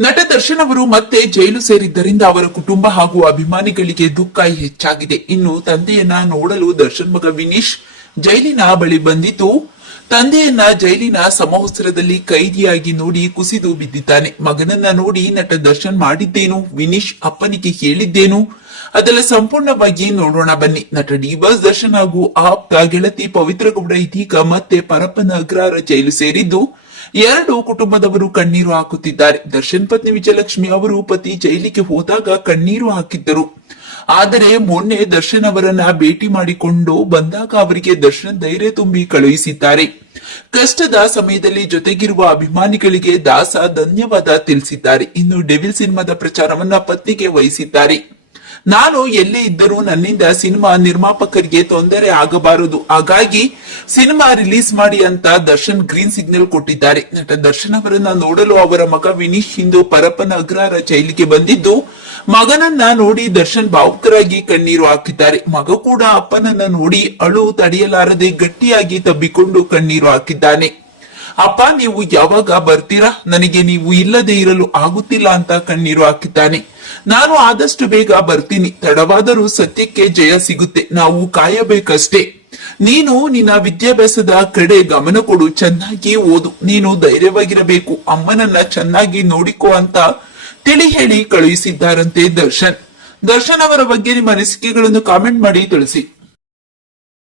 ನಟ ದರ್ಶನ್ ಅವರು ಮತ್ತೆ ಜೈಲು ಸೇರಿದ್ದರಿಂದ ಅವರ ಕುಟುಂಬ ಹಾಗೂ ಅಭಿಮಾನಿಗಳಿಗೆ ದುಃಖ ಹೆಚ್ಚಾಗಿದೆ. ಇನ್ನು ತಂದೆಯನ್ನ ನೋಡಲು ದರ್ಶನ್ ಮಗ ವಿನೀಶ್ ಜೈಲಿನ ಬಳಿ ಬಂದಿದ್ದು, ತಂದೆಯನ್ನ ಜೈಲಿನ ಸಮವಸ್ತ್ರದಲ್ಲಿ ಕೈದಿಯಾಗಿ ನೋಡಿ ಕುಸಿದು ಬಿದ್ದಿದ್ದಾನೆ. ಮಗನನ್ನ ನೋಡಿ ನಟ ದರ್ಶನ್ ಮಾಡಿದ್ದೇನು, ವಿನೀಶ್ ಅಪ್ಪನಿಗೆ ಹೇಳಿದ್ದೇನು, ಅದೆಲ್ಲ ಸಂಪೂರ್ಣವಾಗಿ ನೋಡೋಣ ಬನ್ನಿ. ನಟ ಡಿ ಬಾಸ್ ದರ್ಶನ್ ಹಾಗೂ ಆಪ್ತ ಗೆಳತಿ ಪವಿತ್ರ ಗೌಡ ಇದೀಗ ಮತ್ತೆ ಪರಪ್ಪನ ಅಗ್ರಹಾರ ಜೈಲು ಸೇರಿದ್ದು ಎರಡು ಕುಟುಂಬದವರು ಕಣ್ಣೀರು ಹಾಕುತ್ತಿದ್ದಾರೆ. ದರ್ಶನ್ ಪತ್ನಿ ವಿಜಯಲಕ್ಷ್ಮಿ ಅವರು ಪತಿ ಜೈಲಿಗೆ ಹೋದಾಗ ಕಣ್ಣೀರು ಹಾಕಿದ್ದರು. ಆದರೆ ಮೊನ್ನೆ ದರ್ಶನ್ ಅವರನ್ನ ಭೇಟಿ ಮಾಡಿಕೊಂಡು ಬಂದಾಗ ಅವರಿಗೆ ದರ್ಶನ್ ಧೈರ್ಯ ತುಂಬಿ ಕಳುಹಿಸಿದ್ದಾರೆ. ಕಷ್ಟದ ಸಮಯದಲ್ಲಿ ಜೊತೆಗಿರುವ ಅಭಿಮಾನಿಗಳಿಗೆ ದಾಸ ಧನ್ಯವಾದ ತಿಳಿಸಿದ್ದಾರೆ. ಇನ್ನು ಡೆವಿಲ್ ಸಿನಿಮಾದ ಪ್ರಚಾರವನ್ನ ಪತ್ನಿಗೆ ವಹಿಸಿದ್ದಾರೆ. ನಾನು ಎಲ್ಲೇ ಇದ್ದರೂ ನನ್ನಿಂದ ಸಿನಿಮಾ ನಿರ್ಮಾಪಕರಿಗೆ ತೊಂದರೆ ಆಗಬಾರದು. ಹಾಗಾಗಿ ಸಿನಿಮಾ ರಿಲೀಸ್ ಮಾಡಿ ಅಂತ ದರ್ಶನ್ ಗ್ರೀನ್ ಸಿಗ್ನಲ್ ಕೊಟ್ಟಿದ್ದಾರೆ. ನಟ ದರ್ಶನ್ ಅವರನ್ನ ನೋಡಲು ಅವರ ಮಗ ವಿನೀಶ್ ಇಂದು ಪರಪ್ಪನ ಅಗ್ರಹಾರ ಜೈಲಿಗೆ ಬಂದಿದ್ದು, ಮಗನನ್ನ ನೋಡಿ ದರ್ಶನ್ ಭಾವುಕರಾಗಿ ಕಣ್ಣೀರು ಹಾಕಿದ್ದಾರೆ. ಮಗ ಕೂಡ ಅಪ್ಪನನ್ನ ನೋಡಿ ಅಳು ತಡೆಯಲಾರದೆ ಗಟ್ಟಿಯಾಗಿ ತಬ್ಬಿಕೊಂಡು ಕಣ್ಣೀರು ಹಾಕಿದ್ದಾನೆ. ಅಪ್ಪ, ನೀವು ಯಾವಾಗ ಬರ್ತೀರಾ? ನನಗೆ ನೀವು ಇಲ್ಲದೆ ಇರಲು ಆಗುತ್ತಿಲ್ಲ ಅಂತ ಕಣ್ಣೀರು ಹಾಕಿದ್ದಾನೆ. ನಾನು ಆದಷ್ಟು ಬೇಗ ಬರ್ತೀನಿ. ತಡವಾದರೂ ಸತ್ಯಕ್ಕೆ ಜಯ ಸಿಗುತ್ತೆ. ನಾವು ಕಾಯಬೇಕಷ್ಟೇ. ನೀನು ನಿನ್ನ ವಿದ್ಯಾಭ್ಯಾಸದ ಕಡೆ ಗಮನ ಕೊಡು. ಚೆನ್ನಾಗಿ ಓದು. ನೀನು ಧೈರ್ಯವಾಗಿರಬೇಕು. ಅಮ್ಮನನ್ನ ಚೆನ್ನಾಗಿ ನೋಡಿಕೋ ಅಂತ ತಿಳಿ ಹೇಳಿ ಕಳುಹಿಸಿದ್ದಾರಂತೆ ದರ್ಶನ್. ದರ್ಶನ್ ಅವರ ಬಗ್ಗೆ ನಿಮ್ಮ ಅನಿಸಿಕೆಗಳನ್ನು ಕಾಮೆಂಟ್ ಮಾಡಿ ತಿಳಿಸಿ.